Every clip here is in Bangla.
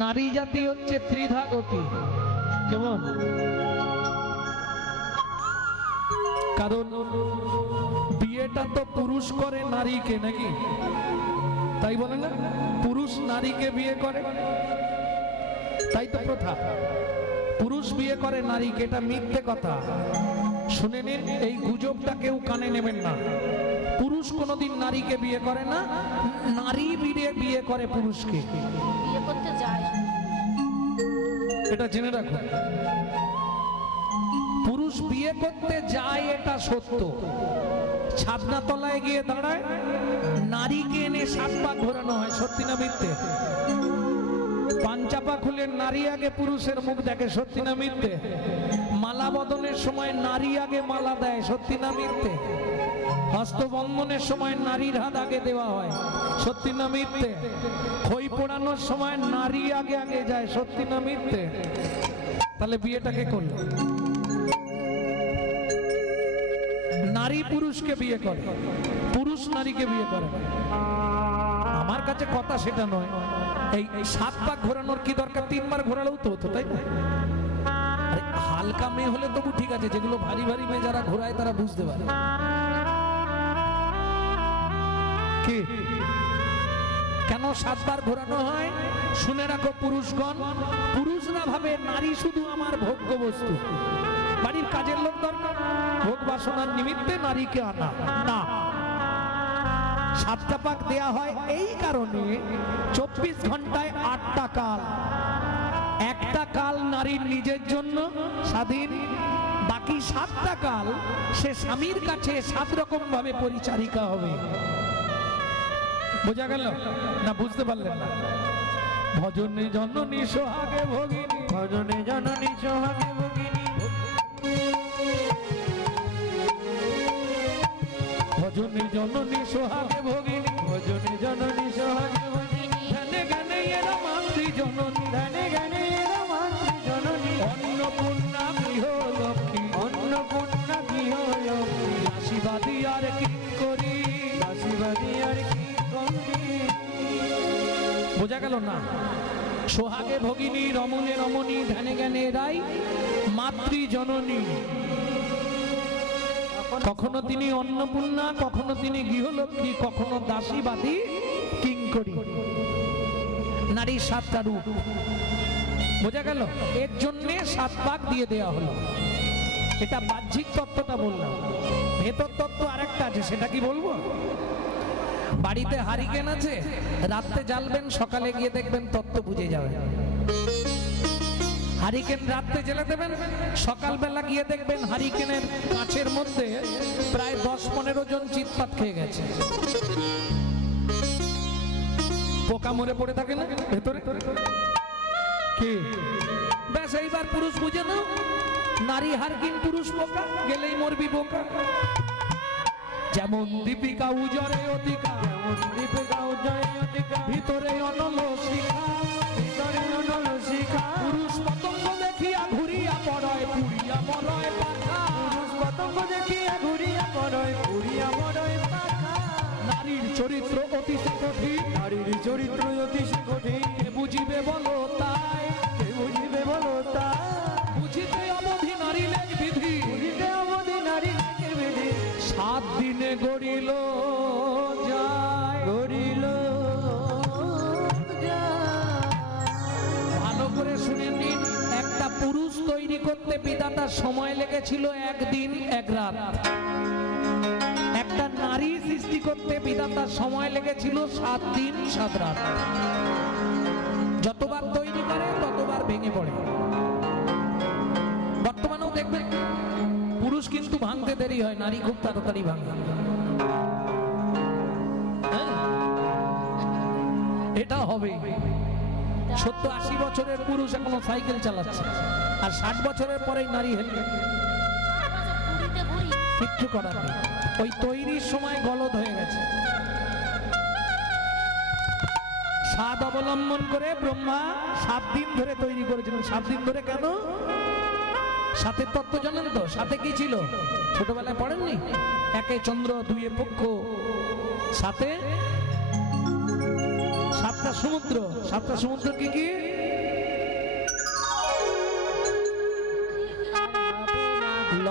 নারী জাতি হচ্ছে ত্রিধা গতি। কেমন? কারণ বিয়েটা তো পুরুষ করে নারীকে, নাকি? তাই বলে না? পুরুষ নারীকে বিয়ে করে। তাই তো প্রথা। পুরুষ বিয়ে করে নারীকে, এটা মিথ্যে কথা। শুনে নিন, এই গুজবটা কেউ কানে নেবেন না। পুরুষ কোনোদিন নারীকে বিয়ে করে না নারী বিয়ে বিয়ে করে পুরুষকে। বিয়ে করতে যায়। এটা জেনে রাখুন পুরুষ বিয়ে করতে যায় এটা সত্য। ছাদনা তলায় গিয়ে দাঁড়ায় নারীকে এনে সাত পা ঘোরানো হয় সত্যি না মিথ্যে? পাঞ্চাপা খুলে নারী আগে পুরুষের মুখ দেখে সত্যি না মিথ্যে? মালা বদনের সময় নারী আগে মালা দেয় সত্যি না মিথ্যে? হস্তবন্ধনের সময় নারীর হাত আগে দেওয়া হয়। সত্যি না মিথ্যে? খই পোড়ানোর সময় নারী আগে আগে যায়, সত্যি না মিথ্যে? তাহলে বিয়েটাকে করল? নারী পুরুষকে বিয়ে করে, পুরুষ নারীকে বিয়ে করে। আমার কাছে কথা সেটা নয়। এই সাত পাক ঘোরানোর কি দরকার? তিনবার ঘোরালেও তো হতো, তাই হালকা মেয়ে হলে তবু ঠিক আছে, যেগুলো ভারী ভারী মেয়ে যারা ঘোরায় তারা বুঝতে পারে। কি কেন সাতবার ঘোরানো হয়? শুনে রাখো পুরুষগণ, পুরুষরা ভাবে নারী শুধু আমার ভোগ্য বস্তু বাড়ির কাজের লোক দরকার, ভোগ বাসনার নিমিত্তে নারীকে আনা। না। সাতটা পাক দেয়া হয় এই কারণে চব্বিশ ঘন্টায় আটটা কাল। একটা কাল নারীর নিজের জন্য, স্বাধীন। বাকি সাতটা কাল সে স্বামীর কাছে সাত রকম ভাবে পরিচারিকা হবে। বোঝা গেল? না বুঝতে পারলেন না। ভজনে জননী সোহাগে ভগিনী। ভজনে জননী সোহাগে ভগিনী। ভজনে জননী সোহাগে ভগিনী। ভজনে জননী সোহাগে ভগিনী। ধ্যানে জ্ঞানে এরা মাতৃ জননী। গানে গানে এরা মাতৃ জননী। অন্নপূর্ণা গৃহ লক্ষ্মী। অন্নপূর্ণা গৃহ লক্ষ্মী। আশীর্বাদী আর কি করি? আশীর্বাদী আর কি বোঝা গেল না? সোহাগে ভগিনী, রমণে রমণী, ধ্যানে জ্ঞানে এরাই মাতৃ জননী কখনো তিনি অন্নপূর্ণা, কখনো তিনি গৃহলক্ষ্মী, কখনো দাসীবাদী কিঙ্করি। নারীর সাতটা রূপ। বোঝা গেল? এর জন্যে সাত ভাগ দিয়ে দেওয়া হলো। এটা বাহ্যিক তত্ত্বটা বললাম। ভেতর তত্ত্ব আরেকটা আছে, সেটা কি বলব? বাড়িতে হারিকেন আছে, রাত্রে জ্বালবেন, সকালে গিয়ে দেখবেন তত্ত্ব বুঝে যাবে। হারিকেন রাত্রে জেলে দেবেন, সকালবেলা গিয়ে দেখবেন হারিকেনের কাছের মধ্যে প্রায় দশ পনেরো জন চিৎপাত খেয়ে গেছে। পোকা মরে পড়ে থাকে না ভেতরে? কি? ব্যাস, এইবার পুরুষ বুঝে না নারী হারকিন পুরুষ পোকা, গেলেই মরবি পোকা। যেমন দীপিকা উজরে অধিকা যেমন দীপিকা উজ্জয় অধিকা ভিতরে অনল শিখা ভিতরে অনল শিখা। পুরুষ পতঙ্গ দেখিয়া ঘুরিয়া পড়য় পুরিয়া মরয় পাখা। পুরুষ পতঙ্গ দেখিয়া ঘুরিয়া পড়য় ঘুরিয়া পড়য় পাখা। নারীর চরিত্র অতি কঠিন নারীর চরিত্র অতি বিধাতার সময় লেগেছিল একদিন, এক রাত। একটা নারী সৃষ্টি করতে বিধাতার সময় লেগেছিল সাত দিন, সাত রাত। যতবার তৈরি করে, ততবার ভেঙে পড়ে। বর্তমানেও দেখবেন পুরুষ কিন্তু ভাঙতে দেরি হয়, নারী খুব তাড়াতাড়ি ভাঙে। হ্যাঁ? এটা হবে। সত্তর আশি বছরের পুরুষ এখনও সাইকেল চালাচ্ছে। আর ষাট বছরের পরেই নারী হেলমেট কিচ্ছু করার ওই তৈরির সময় গলদ হয়ে গেছে। স্বাদ অবলম্বন করে ব্রহ্মা সাত দিন ধরে তৈরি করেছিলেন। সাত দিন ধরে কেন? সাথে তত্ত্ব জানেন তো, সাথে কি ছিল? ছোটবেলায় পড়েননি? একে চন্দ্র, দুয়ে পক্ষ, সাথে সাতটা সমুদ্র। সাতটা সমুদ্র কি কি?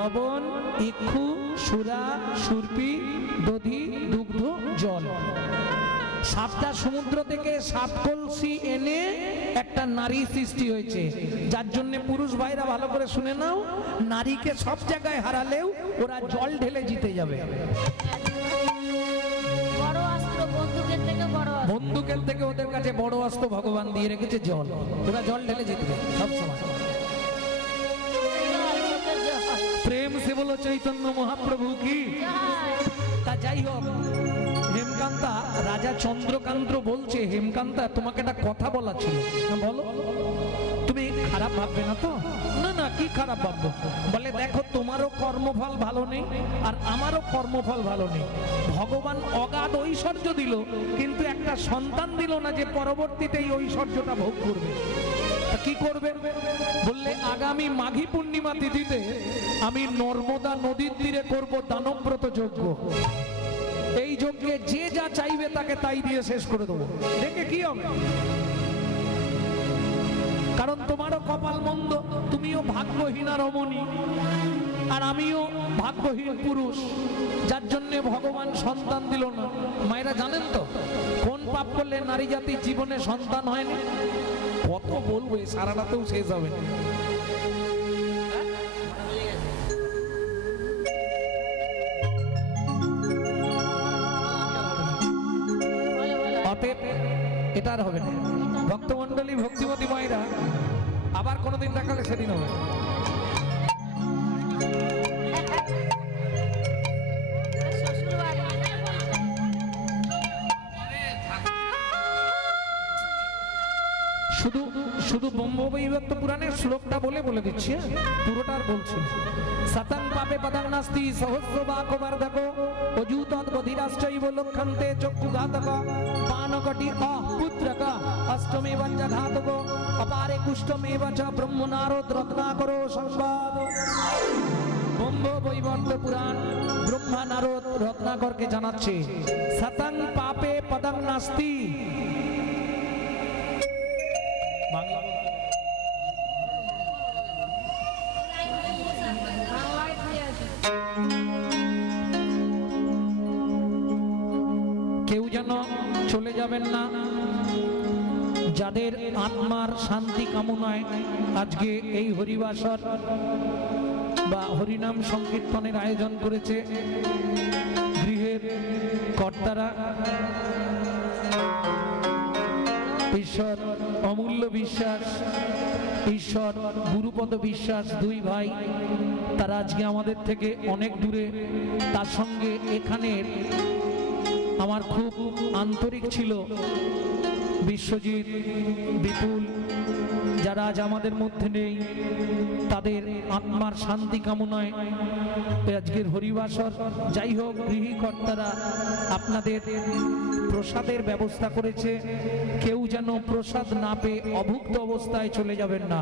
লবণ ইক্ষু সুরা সুরপি দধি দুগ্ধ জল। সাতটা সমুদ্র থেকে সাত কলসি এনে একটা নারী সৃষ্টি হয়েছে। যার জন্য পুরুষ ভাইরা ভালো করে শুনে নাও নারীকে সব জায়গায় হারালেও ওরা জল ঢেলে জিতে যাবে। বন্দুকের থেকে ওদের কাছে বড় অস্ত্র ভগবান দিয়ে রেখেছে জল। ওরা জল ঢেলে জিতবে সব প্রেম সে বলো চৈতন্য মহাপ্রভু কি। তা যাই হোক, হেমকান্তা, রাজা চন্দ্রকান্ত বলছে, হেমকান্তা, তোমাকে একটা কথা বলা ছিল। বলো। তুমি খারাপ ভাববে না তো? না না, কি খারাপ ভাববো? বলে, দেখো, তোমারও কর্মফল ভালো নেই, আর আমারও কর্মফল ভালো নেই। ভগবান অগাধ ঐশ্বর্য দিল, কিন্তু একটা সন্তান দিল না যে পরবর্তীতে এই ঐশ্বর্যটা ভোগ করবে। কি করবে? বললে, আগামী মাঘী পূর্ণিমা তিথিতে আমি নর্মদা নদীর তীরে করব দানব্রত যজ্ঞ। এই যজ্ঞে যে যা চাইবে তাকে তাই দিয়ে শেষ করে দেবো। দেখে কি হবে? কারণ তোমারও কপাল মন্দ, তুমিও ভাগ্যহীনা রমণী আর আমিও ভাগ্যহীন পুরুষ, যার জন্য ভগবান সন্তান দিল না। মায়েরা জানেন তো, কোন পাপ করলে নারী জাতির জীবনে সন্তান হয়নি কত বলব, এই সারা রাতেও শেষ হবে। অতএব এটা আর হবে না ভক্তমন্ডলী ভক্তিমতী মায়েরা, আবার কোনোদিন দেখালে সেদিন হবে শুধু শুধু ব্রহ্মবৈবত্য পুরাণের শ্লোকটা বলে বলে দিচ্ছি হ্যাঁ? পুরোটা আর বলছি। সতং পাপে পদং নাস্তি সহস্র বাক বর্ধক অজুতৎ বধিরাশ্চৈব লক্ষন্তে চক্ষু ঘাতক পানকটি অপুত্রক অষ্টমে বঞ্চ ঘাতক অপারে কুষ্ঠমেব চ ব্রহ্মনারদ রত্নাকর সংবাদ ব্রহ্ম বৈবর্ত পুরাণ ব্রহ্মা নারদ রত্নাকরকে জানাচ্ছে, সতং পাপে পদং নাস্তি বাংলা কেউ যেন চলে যাবেন না। যাদের আত্মার শান্তি কামনায় আজকে এই হরিবাসর বা হরিনাম সংকীর্তনের আয়োজন করেছে গৃহের কর্তারা ঈশ্বর, অমূল্য বিশ্বাস। ঈশ্বর, গুরুপদ বিশ্বাস দুই ভাই। তারা আজকে আমাদের থেকে অনেক দূরে। তার সঙ্গে এখানে আমার খুব আন্তরিক ছিল বিশ্বজিৎ, বিপুল যারা আজ আমাদের মধ্যে নেই, তাদের আত্মার শান্তি কামনায় আজকের হরিবাসর, যাই হোক, গৃহীকর্তারা আপনাদের প্রসাদের ব্যবস্থা করেছে, কেউ যেন প্রসাদ না পেয়ে অভুক্ত অবস্থায় চলে যাবেন না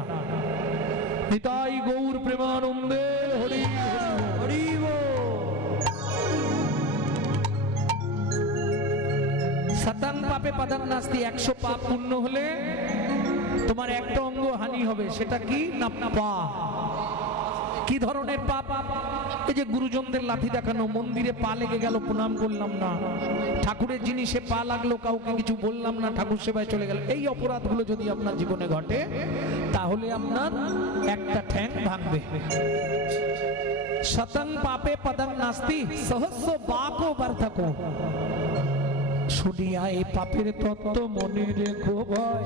নিতাই গৌর প্রেমানন্দে হরি হরি। শতাং পাপে পাদাং নাস্তি একশো পাপ পূর্ণ হলে তোমার একটা অঙ্গ হানি হবে, সেটা কি? না, পা। কি ধরনের পাপ? এই যে গুরুজনদের লাথি দেখানো, মন্দিরে পা লেগে গেল, প্রণাম করলাম না। ঠাকুরের জিনিসে পা লাগল, কাউকে কিছু বললাম না, ঠাকুর সেবায় চলে গেল। এই অপরাধগুলো যদি আপনার জীবনে ঘটে, তাহলে আপনার একটা ঠ্যাং ভাঙবে। শতং পাপে পদং নাস্তি, সহস্র বাকো বার্ধকো। শুনিয়া এই পাপের তত্ত্ব মনে রেখো ভয়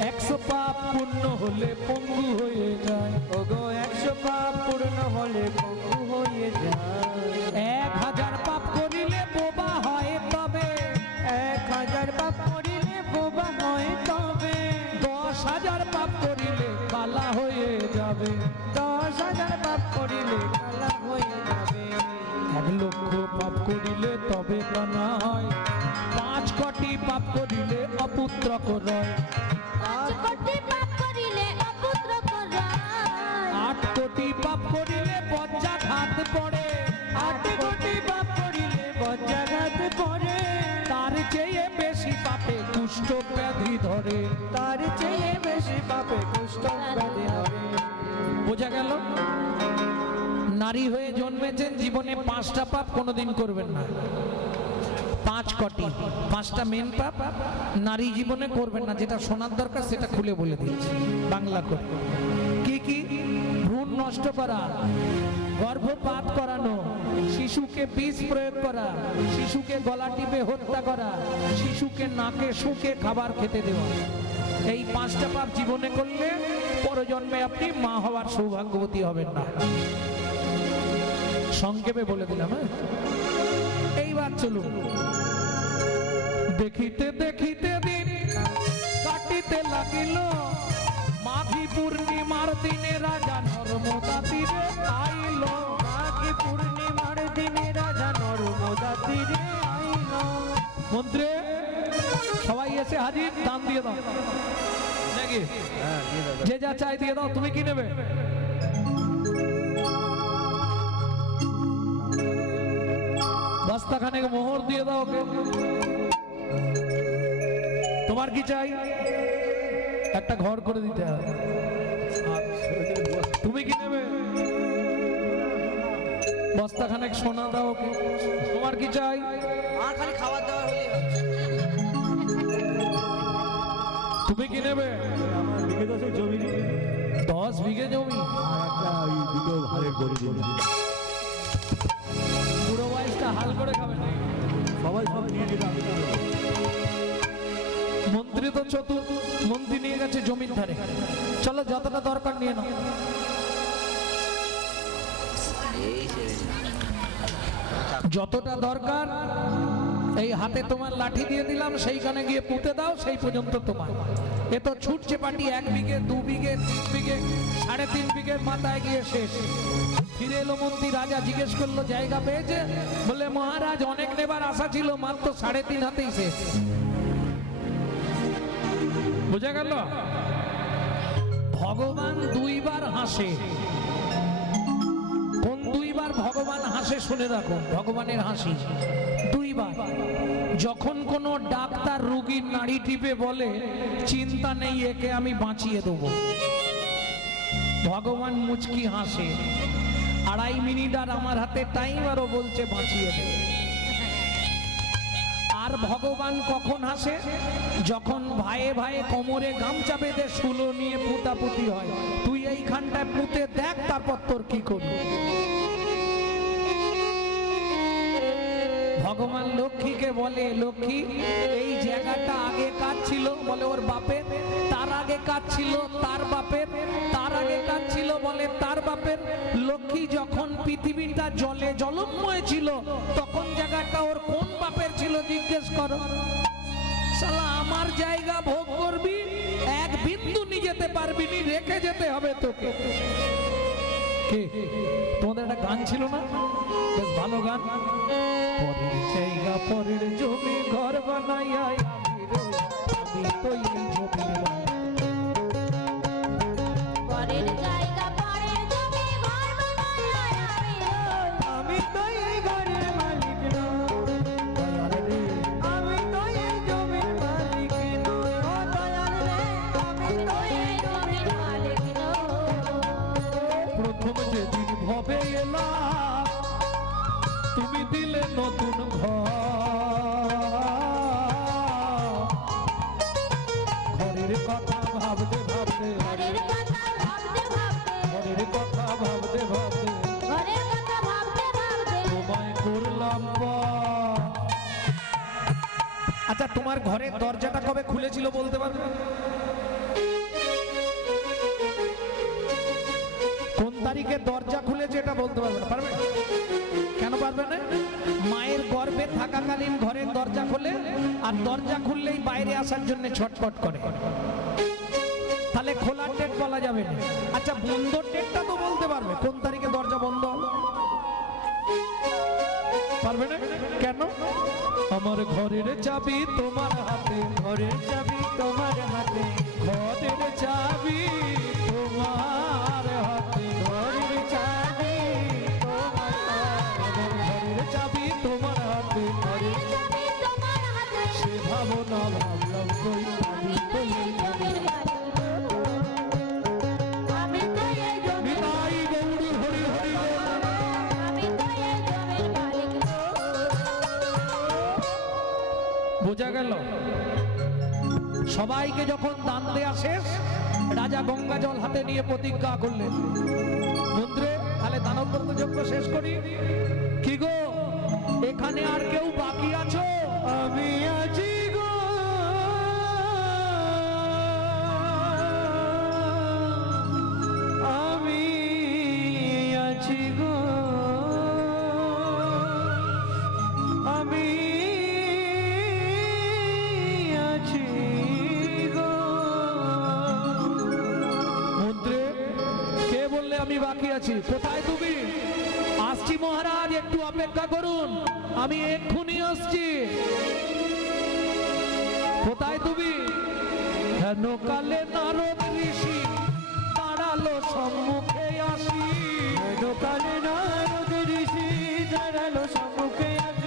একশো পাপ পূর্ণ হলে পঙ্গু হয়ে যায়। ওগো, একশো পাপ পূর্ণ হলে পঙ্গু হয়ে যায়। এক হাজার পাপ করিলে বোবা হয় তবে। এক হাজার পাপ করিলে বোবা হয় তবে। দশ হাজার পাপ করিলে কালা হয়ে যাবে। দশ হাজার পাপ করিলে কালা হয়ে যাবে। এক লক্ষ পাপ করিলে তবে কানা হয়। পাঁচ কোটি পাপ করিলে অপুত্র রয় বোঝা গেল? নারী হয়ে জন্মেছেন, জীবনে পাঁচটা পাপ কোনোদিন করবেন না। পাঁচ কটি, পাঁচটা মেন পাপ নারী জীবনে করবেন না। যেটা শোনার দরকার, সেটা খুলে বলে দিয়েছি বাংলা করে। কি কি? ভ্রূণ নষ্ট করা, গর্ভপাত করানো, শিশুকে বিষ প্রয়োগ করা, শিশুকে গলা টিপে হত্যা করা, শিশুকে নাকে শুকে খাবার খেতে দেওয়া। এই পাঁচটা পাপ জীবনে করলে পরজন্মে আপনি মা হওয়ার সৌভাগ্যবতী হবেন না। সংক্ষেপে বলে দিলাম হ্যাঁ? এইবার চলুন। দেখিতে দেখিতে দিন কাটিতে লাগিল। মাঘী পূর্ণিমার দিনে রাজা নর্মদা তীরে আইল। মাঘী পূর্ণিমার দিনে রাজা নর্মদা তীরে আইল। মন্ত্রে, সবাই এসে হাজির, দান দিয়ে দাও। নাকি যে যা চাই দিয়ে দাও, তুমি কি নেবে? বস্তাখানে মোহর দিয়ে দাও তোমার কি চাই? একটা ঘর করে দিতে হবে। তুমি কি নেবে? বস্তাখানেক সোনা দাও তোমার কি চাই? আর খালি খাবার দাবার হবে। তুমি কি নেবে? জমি দশ বিঘে জমি। পুরো হাল করে মন্ত্রী তো চতুর, মন্ত্রী নিয়ে গেছে জমির ধারে। চলো যতটা দরকার নিয়ে যতটা দরকার এই হাতে তোমার লাঠি দিয়ে দিলাম, সেইখানে গিয়ে পুঁতে দাও, সেই পর্যন্ত তোমার। এ তো ছুটছে পাটি এক বিঘে, দু বিঘে, তিন বিঘে, সাড়ে তিন বিঘের মাথায় গিয়ে শেষ। ফিরে এলো মন্ত্রী, রাজা জিজ্ঞেস করল, জায়গা পেয়েছে? বলে, মহারাজ, অনেক নেবার আশা ছিল, মাত্র সাড়ে তিন হাতেই শেষ। বোঝা গেল? ভগবান দুইবার হাসে। কোন দুইবার ভগবান হাসে, শুনে রাখো, ভগবানের হাসি। দুইবার যখন কোনো ডাক্তার রুগীর নাড়ি টিপে বলে, চিন্তা নেই, একে আমি বাঁচিয়ে দেবো। ভগবান মুচকি হাসে। আড়াই মিনিট আর আমার হাতে টাইম আরও বলছে, বাঁচিয়ে দেবে। আর ভগবান কখন হাসে? যখন ভাইয়ে ভাইয়ে কোমরে গামছা বেঁধে শুলো নিয়ে পুতাপুতি হয়। তুই এইখানটায় পুঁতে দেখ, তারপর তোর কি করবি? ভগবান লক্ষ্মীকে বলে, লক্ষ্মী, এই জায়গাটা আগে কাজ ছিল? বলে, ওর বাপের। তার আগে কাজ ছিল? তার বাপের। তার আগে কাজ ছিল? বলে, তার বাপের। লক্ষ্মী যখন পৃথিবীটা জলে জলময় ছিল, তখন জায়গাটা ওর কোন বাপের ছিল জিজ্ঞেস করো। শালা, আমার জায়গা ভোগ করবি, এক বিন্দু নিয়ে যেতে পারবি নি, রেখে যেতে হবে তোকে। কে তোমাদের একটা গান ছিল না? বেশ ভালো গান। পরের জায়গা পরের জমি ঘর বানাইয়া তো এই জমির দিলে নতুন ঘর। ঘরের কথা ভাবতে ভাবতে ঘরের কথা ভাবতে ভাবতে ঘরের কথা ভাবতে ভাবতে ঘরের কথা ভাবতে ভাবতে। তোমায় করলাম আচ্ছা তোমার ঘরের দরজাটা কবে খুলেছিল বলতে পারবে? কোন তারিখে দরজা খুলেছে এটা বলতে পারবে? না পারবে? কেন পারবে না মায়ের গর্ভে থাকাকালীন ঘরের দরজা খোলে আর দরজা খুললেই বাইরে আসার জন্য ছটফট করে। তাহলে খোলার ডেট বলা যাবে না। আচ্ছা বন্ধর ডেটটা তো বলতে পারবে। কোন তারিখে দরজা বন্ধ পারবে না? কেন? আমার ঘরের চাবি তোমার হাতে, ঘরের চাবি তোমার হাতে। ঘরের চাবি তোমার বোঝা গেল? সবাইকে যখন দান দেওয়া শেষ, রাজা গঙ্গা জল হাতে নিয়ে প্রতিজ্ঞা করলেন। মন্ত্রে, তাহলে দানব্রত যজ্ঞ শেষ করি? কি গো? এখানে আর কেউ বাকি আছো? আমি আছি। আছি কোথায় তুমি? আসছি মহারাজ, একটু অপেক্ষা করুন। আমি এক্ষুনি আসছি। কোথায় তুমি? হেন কালে নারদ ঋষি দাঁড়াল সম্মুখে আসি? দোকানে নারদ ঋষি দাঁড়াল সম্মুখে আছি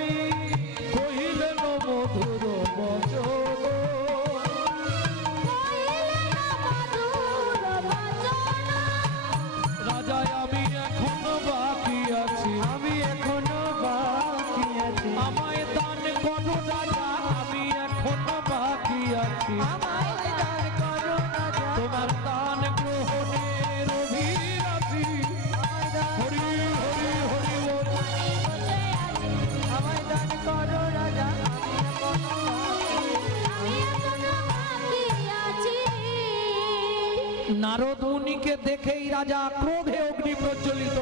নারদ মুনিকে দেখেই রাজা ক্রোধে অগ্নি প্রজ্বলিত।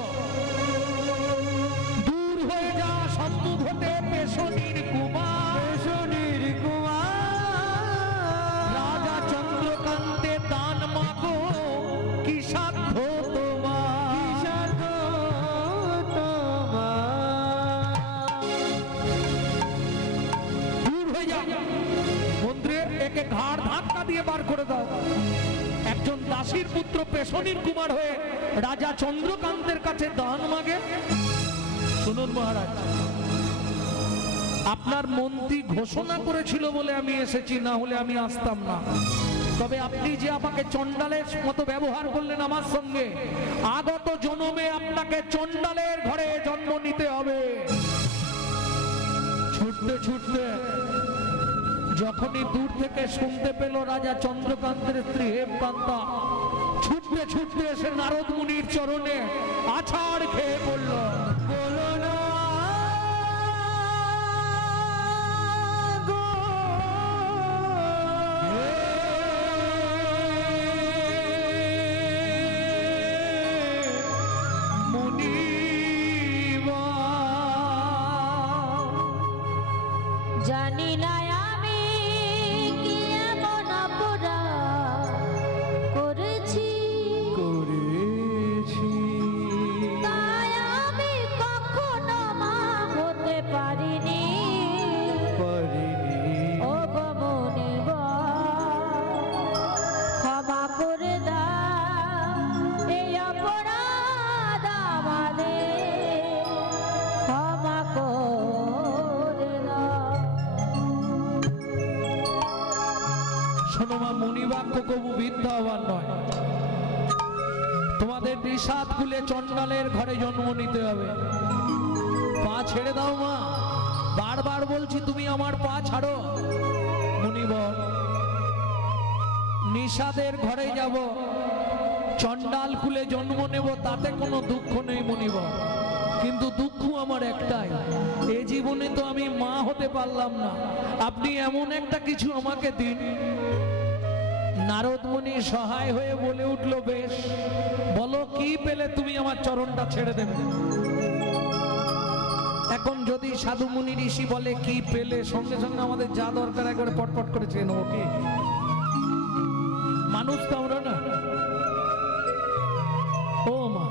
দূর হয়ে যা সম্মুখ হতে পেশনির কুমার। শনির কুমার। রাজা চন্দ্রকান্তে দান মাগো কি সাধ্য তোমার? দূর হয়ে যা। মন্ত্রে একে ঘাড় ধাক্কা দিয়ে বার করে দাও। একজন দাসীর পুত্র পেশনির কুমার হয়ে রাজা চন্দ্রকান্তের কাছে দান মাগে। শুনুন মহারাজ, আপনার মন্ত্রী ঘোষণা করেছিল বলে আমি এসেছি, না হলে আমি আসতাম না। তবে আপনি যে আমাকে চণ্ডালের মতো ব্যবহার করলেন আমার সঙ্গে, আগত জনমে আপনাকে চণ্ডালের ঘরে জন্ম নিতে হবে। ছুটতে ছুটতে। যখনই দূর থেকে শুনতে পেল রাজা চন্দ্রকান্তের স্ত্রী হেমকান্তা, ছুটতে ছুটতে এসে নারদ মুনির চরণে আছাড় খেয়ে পড়ল। মুনিবাক্য কবু হওয়ার নয়। তোমাদের বিষাদ কুলে চণ্ডালের ঘরে জন্ম নিতে হবে। পা ছেড়ে দাও মা। বারবার বলছি, তুমি আমার পা ছাড়ো। মুনিবর, নিষাদের ঘরে যাব। চণ্ডাল কুলে জন্ম নেব, তাতে কোনো দুঃখ নেই মুনিবর। কিন্তু দুঃখ আমার একটাই, এ জীবনে তো আমি মা হতে পারলাম না। আপনি এমন একটা কিছু আমাকে দিন। নারদমণি সহায় হয়ে বলে উঠল, বেশ, বলো কি পেলে তুমি আমার চরণটা ছেড়ে দেবে? এখন যদি সাধু মুনি ঋষি বলে কি পেলে, সঙ্গে সঙ্গে আমাদের যা দরকার একবারে পটপট করে চেয়ে নেব কি? মানুষ তো আমরা না। ও মা,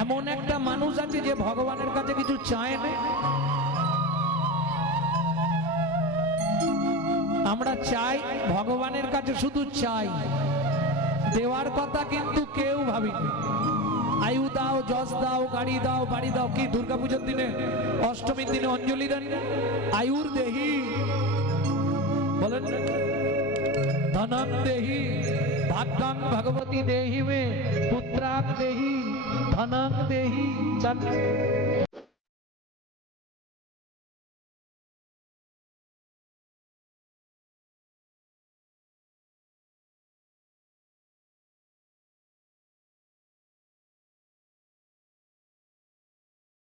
এমন একটা মানুষ আছে যে ভগবানের কাছে কিছু চায় না। আমরা চাই, ভগবানের কাছে শুধু চাই। দেওয়ার কথা কিন্তু কেউ ভাবিনি। আয়ু দাও, যশ দাও, গাড়ি দাও, বাড়ি দাও, কি দুর্গাপুজোর দিনে, অষ্টমীর দিনে অঞ্জলি দেন? আয়ুর দেহি। বলেন না? ধনং দেহি ভাগ্যাং ভগবতী দেহি মে, পুত্রাং দেহি, ধনং দেহি